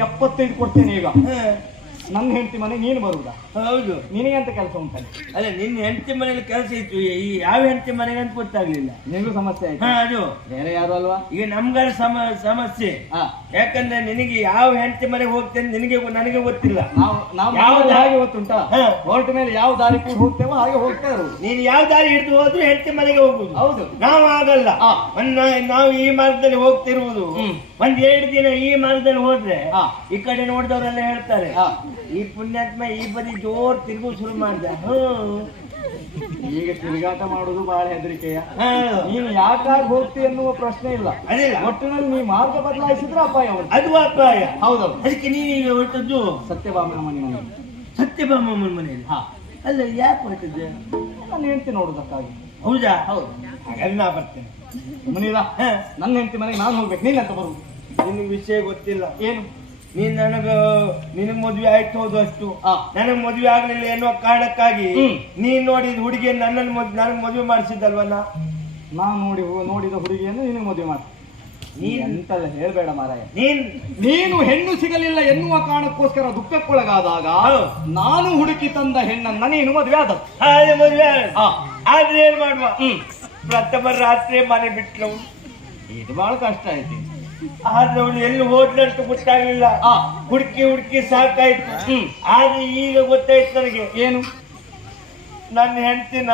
ಎಪ್ಪತ್ತೈದು ಕೊಡ್ತೇನೆ ಈಗ. ನನ್ನ ಹೆಂಡತಿ ಮನೆ ನೀನು ಬರುವುದಾ? ಹೌದು. ನಿನಗೆ ಅಂತ ಕೆಲಸ ಉಂಟಲ್ಲಿ? ಅಲ್ಲ ನಿನ್ನ ಹೆಂಡತಿ ಮನೇಲಿ ಕೆಲಸ ಇತ್ತು. ಈ ಯಾವ ಹೆಂಡತಿ ಮನೆಗೆ ಅಂತ ಗೊತ್ತಾಗ್ಲಿಲ್ಲ. ನಿನಗೂ ಸಮಸ್ಯೆ ಆಯ್ತು? ಹಾ ಅದು. ಬೇರೆ ಯಾರು ಅಲ್ವಾ? ಈಗ ನಮ್ಗಾರ ಸಮ ಸಮಸ್ಯೆ. ಹಾ. ಯಾಕಂದ್ರೆ ನಿನಗೆ ಯಾವ ಹೆಂಡತಿ ಮನೆಗೆ ಹೋಗ್ತೇನೆ ನಿನಗೆ ನನಗೆ ಗೊತ್ತಿಲ್ಲ. ನಾವು ನಾವು ಯಾವ ಹಾಗೆ ಗೊತ್ತುಂಟಾ. ಹೊರಟ ಮೇಲೆ ಯಾವ ದಾರಿ ಕೂಡ ಹೋಗ್ತೇವೋ ಹಾಗೆ ಹೋಗ್ತಾ ಇರೋದು ನೀನು ಯಾವ ದಾರಿ ಹಿಡಿದು ಹೋದ್ರು ಹೆಂಡತಿ ಮನೆಗೆ ಹೋಗುದು ಹೌದು. ನಾವು ಆಗಲ್ಲ. ನಾವು ಈ ಮಾರ್ಗದಲ್ಲಿ ಹೋಗ್ತಿರುವುದು. ಒಂದ್ ಎರಡು ದಿನ ಈ ಮಾರ್ಗದಲ್ಲಿ ಹೋದ್ರೆ. ಈ ಕಡೆ ನೋಡಿದವರೆಲ್ಲ ಹೇಳ್ತಾರೆ. ಈ ಪುಣ್ಯಾತ್ಮ ಈ ಬದಿ ಜೋರ್ ತಿರುಗು ಶುರು ಮಾಡ್ದೆ. ಹ್ಮ್ ಈಗ ತಿರುಗಾಟ ಮಾಡೋದು ಬಹಳ ಹೆದರಿಕೆಯ. ನೀನು ಯಾಕಾಗಿ ಹೋಗ್ತಿ ಅನ್ನುವ ಪ್ರಶ್ನೆ ಇಲ್ಲ. ಅದೇ ಒಟ್ಟಿನಲ್ಲಿ ನೀ ಮಾರ್ಗ ಬದಲಾಯಿಸಿದ್ರೆ ಅಪಾಯ ಅದು ಅಪಾಯ. ಹೌದೌದು. ಅದಕ್ಕೆ ನೀನೀಗ ಹೊರಟದ್ದು? ಸತ್ಯಭಾಮನ ಮನೆ. ಮನೆ ಸತ್ಯಭಾಮಮ್ಮನ ಮನೆಯಲ್ಲಿ? ಹಾ. ಅಲ್ಲ ಯಾಕೆ ಹೊರಟಿದ್ದೆ? ನಾನು ಹೆಂಡತಿ ನೋಡುದಕ್ಕಾಗಿ. ಹೌದಾ? ಹೌದು. ಎಲ್ಲ ನಾ ಬರ್ತೇನೆ. ಮುನೀರ. ನನ್ನ ಹೆಂಡತಿ ಮನೆಗೆ ನಾನು ಹೋಗ್ಬೇಕು. ನೀನಂತ ಬರುವುದು? ನಿನಗೆ ವಿಷಯ ಗೊತ್ತಿಲ್ಲ. ಏನು? ನೀನ್ ನನಗ ನಿನಗ್ ಮದ್ವೆ ಆಯ್ತು ಹೌದು ಅಷ್ಟು. ನನಗ್ ಮದ್ವೆ ಆಗ್ಲಿಲ್ಲ ಎನ್ನುವ ಕಾರಣಕ್ಕಾಗಿ. ನೀನ್ ನೋಡಿದ ಹುಡುಗಿ ನನ್ನನ್ನು ಮದ್ ನನಗ್ ಮದ್ವೆ ಮಾಡಿಸಿದ್ದಲ್ವಲ್ಲ? ನಾ ನಾನು ನೋಡಿ ನೋಡಿದ ಹುಡುಗಿಯನ್ನು ನಿನಗೆ ಮದುವೆ ಮಾಡ್ತೀನಿ ನೀನ್- ಎಂತಲ್ಲ ಹೇಳ್ಬೇಡ ಮಾರಾಯ. ನೀನ್ ನೀನು ಹೆಣ್ಣು ಸಿಗಲಿಲ್ಲ ಎನ್ನುವ ಕಾರಣಕ್ಕೋಸ್ಕರ ದುಃಖಕ್ಕೊಳಗಾದಾಗ ನಾನು ಹುಡುಕಿ ತಂದ ಹೆಣ್ಣನ್ನ ನೀನು ಮದುವೆ ಆದ ಹಾಗೆ ಮದ್ವೆ. ಆದ್ರೆ ಏನ್ ಮಾಡುವ? ಪ್ರಥಮ ರಾತ್ರಿ ಮನೆ ಬಿಟ್ಲು. ಇದು ಬಹಳ ಕಷ್ಟ ಆಯ್ತು ಆದ್ರೆ ಅವನು ಎಲ್ಲಿ ಹೋದ್ಲಂತ ಗೊತ್ತಾಗ್ಲಿಲ್ಲ. ಹುಡುಕಿ ಹುಡುಕಿ ಸಾಕಾಯ್ತು. ಆದ್ರೆ ಈಗ ಗೊತ್ತಾಯ್ತು ನನಗೆ. ಏನು? ನನ್ನ ಹೆಂಡ್ತಿನ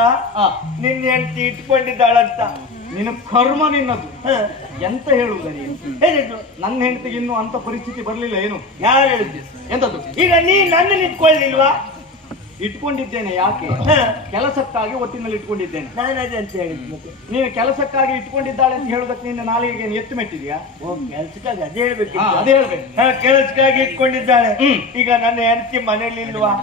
ನಿನ್ನ ಹೆಂಡತಿ ಇಟ್ಕೊಂಡಿದ್ದಾಳಂತ. ನಿನ್ನ ಕರ್ಮ ನಿನ್ನದು. ಎಂತ ಹೇಳುವುದ ನೀನು? ಹೇಳಿದ್ದು. ನನ್ನ ಹೆಂಡತಿಗೆ ಇನ್ನು ಅಂತ ಪರಿಸ್ಥಿತಿ ಬರ್ಲಿಲ್ಲ ಏನು? ಯಾರು ಹೇಳಿದ್ದೆ? ಎಂತದ್ದು? ಈಗ ನೀ ನನ್ನ ಇಟ್ಕೊಳ್ಳಿಲ್ವಾ? ಇಟ್ಕೊಂಡಿದ್ದೇನೆ ಯಾಕೆ? ಕೆಲಸಕ್ಕಾಗಿ ಒತ್ತಿನಲ್ಲಿ ಇಟ್ಕೊಂಡಿದ್ದೇನೆ. ನಾನು ಅದೇ ಅಂತ ಹೇಳಿ ಮತ್ತೆ. ನೀನು ಕೆಲಸಕ್ಕಾಗಿ ಇಟ್ಕೊಂಡಿದ್ದಾಳೆ ಅಂತ ಹೇಳುದಕ್ಕೆ ನಿನ್ನ ನಾಲಿಗೆ ಏನು ಎತ್ತು ಮೆಟ್ಟಿದ್ಯಾ? ಓ ಕೆಲ್ಸಕ್ಕಾಗಿ ಅದೇ ಹಾ, ಹೇಳ್ಬೇಕಿತ್ತು ಅದೇ ಹೇಳ್ಬೇಕು. ಕೆಲಸಕ್ಕಾಗಿ ಇಟ್ಕೊಂಡಿದ್ದಾಳೆ. ಈಗ ನನ್ನ ಹೆಂಡತಿ ಮನೇಲಿ ಇಲ್ವಾ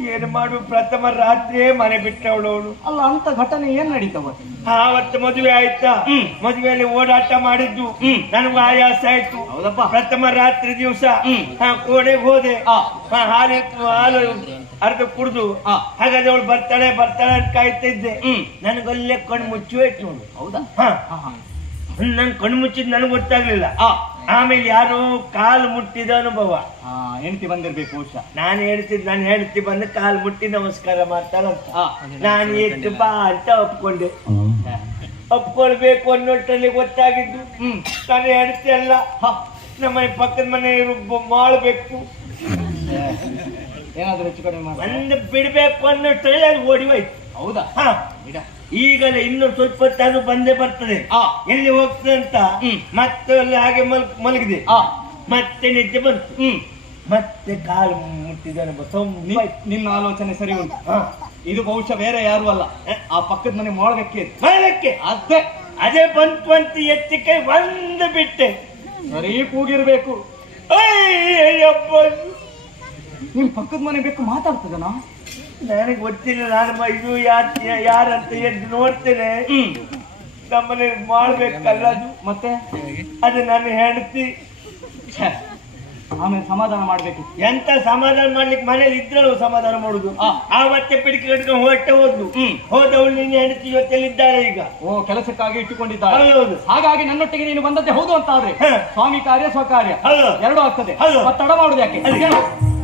ಏನು ಮಾಡು ಪ್ರಥಮ ರಾತ್ರಿಯೇ ಮನೆ ಬಿಟ್ಟವಳು ಅವಳು ಅಲ್ಲ ಅಂತ ಘಟನೆ ಏನ್ ನಡೀತಾವ ಆವತ್ತು ಮದುವೆ ಆಯ್ತಾ. ಮದುವೆಯಲ್ಲಿ ಓಡಾಟ ಮಾಡಿದ್ದು. ನನಗೂ ಆಯಾಸ ಆಯ್ತು. ಹೌದಪ್ಪ. ಪ್ರಥಮ ರಾತ್ರಿ ದಿವಸ. ಕೋಣೆಗೆ ಹೋದೆ. ಆ. ಹಾ, ಹಾಲು ಹಾಲು ಅರ್ಧ ಕುಡ್ದು. ಹಾಗಾದ್ರೆ ಅವಳು ಬರ್ತಾಳೆ ಬರ್ತಾಳೆ ಅಂತ ಕಾಯ್ತಾ ಇದ್ದೆ ನನಗಲ್ಲೇ ಕಣ್ಣು ಮುಚ್ಚಿ ಆಯ್ತು ಹೌದಾ. ನನ್ ಕಣ್ಣು ಮುಚ್ಚಿದ್ ನನಗೆ ಗೊತ್ತಾಗ್ಲಿಲ್ಲ. ಆ. ಆಮೇಲೆ ಯಾರು ಕಾಲು ಮುಟ್ಟಿದ ಅನುಭವ. ಆ, ಹೆಂಡತಿ ಬಂದಿರ್ಬೇಕು ಬಹುಶಃ. ನಾನು ಹೇಳ್ತಿದ್ ನಾನು ಹೆಂಡತಿ ಬಂದು ಕಾಲು ಮುಟ್ಟಿ ನಮಸ್ಕಾರ ಮಾಡ್ತಾರಂತ. ನಾನು ಎಷ್ಟು ಬಾ ಅಂತ ಒಪ್ಕೊಂಡೆ. ಒಪ್ಕೊಳ್ಬೇಕು ಅನ್ನೋಟ್ರಲ್ಲಿ ಗೊತ್ತಾಗಿದ್ದು ನಾನು ಹೆಂಡತಿ ಅಲ್ಲ. ನಮ್ಮ ಪಕ್ಕದ ಮನೆ ಮಾಡಬೇಕು. ಏನಾದ್ರೂ ಹೆಚ್ಚು ಕಡಿಮೆ ಬಂದು ಒಂದು ಬಿಡ್ಬೇಕು ಅನ್ನೋಟ್ರಲ್ಲಿ ಅದು ಓಡಿ ಹೋಯ್ತು. ಹೌದಾ? ಹಾ. ಇಡ ಈಗಲೇ ಇನ್ನು ಸ್ವಲ್ಪ ಅದು ಬಂದೇ ಬರ್ತದೆ. ಎಲ್ಲಿ ಹೋಗ್ತದೆ ಅಂತ? ಮತ್ತೆ ಅಲ್ಲಿ ಹಾಗೆ ಮಲ್ ಮಲಗಿದೆ. ಮತ್ತೆ ನಿದ್ದೆ ಬಂತು. ಮತ್ತೆ ಕಾಲು ಮುಟ್ಟಿದ್ದಾನೆ ನಿನ್ನ ಆಲೋಚನೆ ಸರಿ ಉಂಟು. ಇದು ಬಹುಶಃ ಬೇರೆ ಯಾರು ಅಲ್ಲ. ಆ ಪಕ್ಕದ ಮನೆ ಮಾಡಬೇಕೆ ಮೊಳಗಕ್ಕೆ? ಅದೇ. ಅದೇ ಬಂತು ಅಂತ ಎತ್ತಿಕೆ ಒಂದು ಬಿಟ್ಟೆ. ಸರಿ ಕೂಗಿರ್ಬೇಕು. ನಿಮ್ ಪಕ್ಕದ ಮನೆ ಬೇಕು ಮಾತಾಡ್ತದನಾ ನನಗೆ ಗೊತ್ತಿಲ್ಲ ನಾನು ಇದು ಯಾರ್ ಯಾರಂತ ಎದ್ದು ನೋಡ್ತೇನೆ. ನಮ್ಮನೆ ಮಾಡ್ಬೇಕಲ್ಲ. ಅದು ಮತ್ತೆ? ಅದು ನನ್ನ ಹೆಂಡತಿ. ಆಮೇಲೆ ಸಮಾಧಾನ ಮಾಡ್ಬೇಕು. ಎಂತ ಸಮಾಧಾನ ಮಾಡ್ಲಿಕ್ಕೆ ಮನೇಲಿ ಇದ್ರಲ್ಲ ಸಮಾಧಾನ ಮಾಡುದು. ಆ. ಆವತ್ತೆ ಪಿಡಿಕೆ ಕಟ್ಕೊಂಡು ಹೊಟ್ಟೆ ಹೋದ್ಲು. ಹೋದವಳು ನಿನ್ನ ಹೆಂಡತಿ ಇವತ್ತೆಲ್ಲಿದ್ದಾಳೆ ಈಗ? ಓ ಕೆಲಸಕ್ಕಾಗಿ ಇಟ್ಟುಕೊಂಡಿದ್ದಾರೆ ಹೌದು ಹಾಗಾಗಿ ನನ್ನೊಟ್ಟಿಗೆ ನೀನು ಬಂದದ್ದೇ ಹೌದು ಅಂತ ಆದ್ರೆ ಸ್ವಾಮಿ ಕಾರ್ಯ ಸ್ವಕಾರ್ಯ. ಎರಡು ಆಗ್ತದೆ. ತಡ ಮಾಡುದು ಯಾಕೆ?